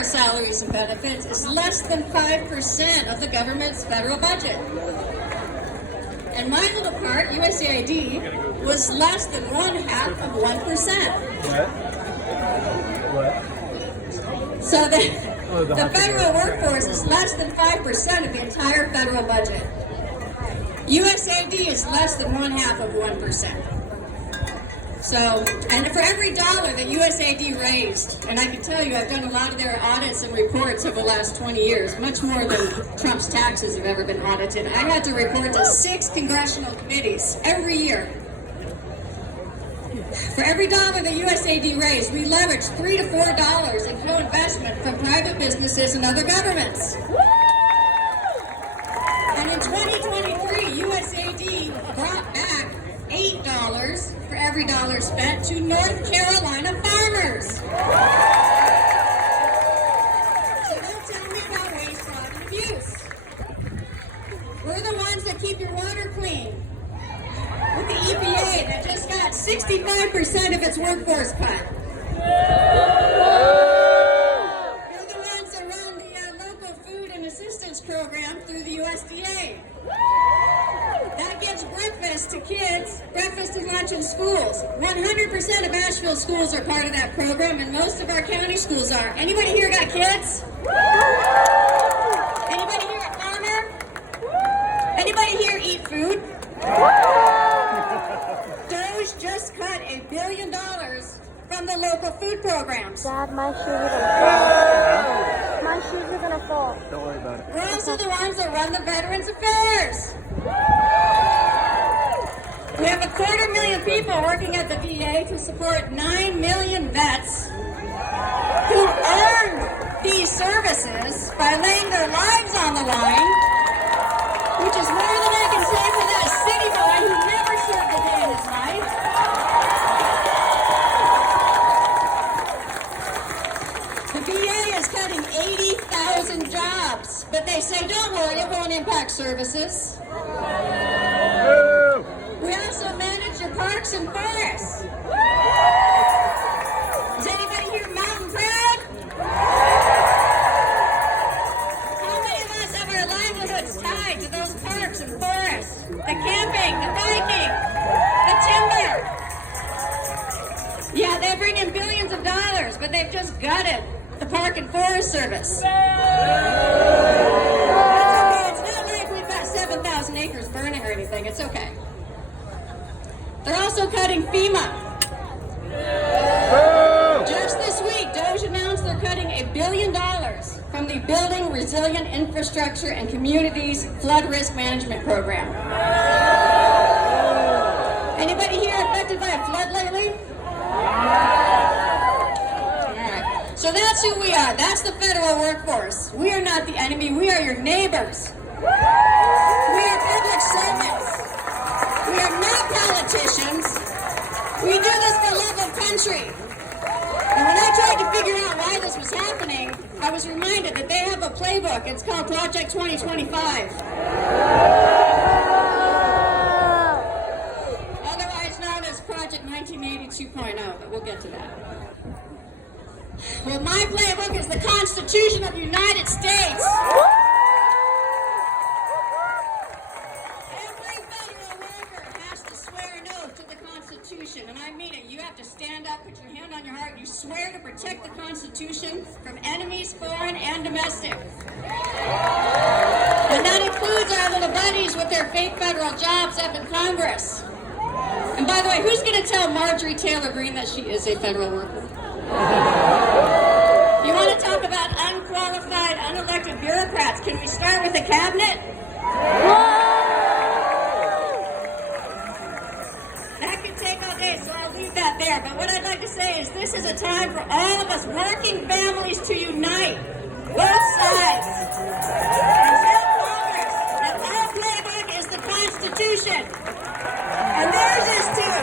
our salaries and benefits is less than 5% of the government's federal budget. And my little part, USAID, was less than 1/2 of 1%. What? So the federal workforce is less than 5% of the entire federal budget. USAID is less than 1/2 of 1%. So, and for every dollar that USAID raised, and I can tell you I've done a lot of their audits and reports over the last 20 years, much more than Trump's taxes have ever been audited. I had to report to 6 congressional committees every year. For every dollar that USAID raised, we leveraged $3 to $4 in co-investment from private businesses and other governments. And in 2023, USAID brought back $8 for every dollar spent to North Carolina farmers. So don't tell me about waste, fraud, and abuse. We're the ones that keep your water clean. With the EPA that just got 65% of its workforce cut. We're the ones that run the local food and assistance program through the USDA. That gives breakfast to kids, breakfast and lunch in schools. 100% of Asheville schools are part of that program, and most of our county schools are. Anybody here got kids? Anybody here a farmer? Anybody here eat food? Doge just cut $1 billion from the local food programs. Dad, my shoes are gonna fall. My shoes are gonna fall. Don't worry about it. We're also the ones that run the Veterans Affairs. We have 250,000 people working at the VA to support 9 million vets who earned these services by laying their lives on the line, which is more than I can say for that city boy who never served a day in his life. The VA is cutting 80,000 jobs, but they say, don't worry, it won't impact services. We also manage your parks and forests. Is anybody here mountain proud? How many of us have our livelihoods tied to those parks and forests? The camping, the biking, the timber. Yeah, they bring in billions of dollars, but they've just gutted the Park and Forest Service. That's okay. It's not like we've got 7,000 acres burning or anything. It's okay. They're also cutting FEMA. Just this week, Doge announced they're cutting $1 billion from the Building Resilient Infrastructure and Communities Flood Risk Management Program. Anybody here affected by a flood lately? All right. So that's who we are. That's the federal workforce. We are not the enemy. We are your neighbors. We are public servants. We are not politicians. We do this for love of country. And when I tried to figure out why this was happening, I was reminded that they have a playbook. It's called Project 2025. Otherwise known as Project 1980 2.0, but we'll get to that. Well, my playbook is the Constitution of the United States. And I mean it. You have to stand up, put your hand on your heart, and you swear to protect the Constitution from enemies, foreign and domestic. And that includes our little buddies with their fake federal jobs up in Congress. And by the way, who's going to tell Marjorie Taylor Greene that she is a federal worker? You want to talk about unqualified, unelected bureaucrats? Can we start with the cabinet? So I'll leave that there. But what I'd like to say is this is a time for all of us working families to unite. Both sides. And tell Congress that our playbook is the Constitution. And theirs is too.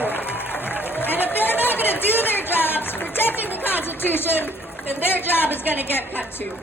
And if they're not going to do their jobs protecting the Constitution, then their job is going to get cut too.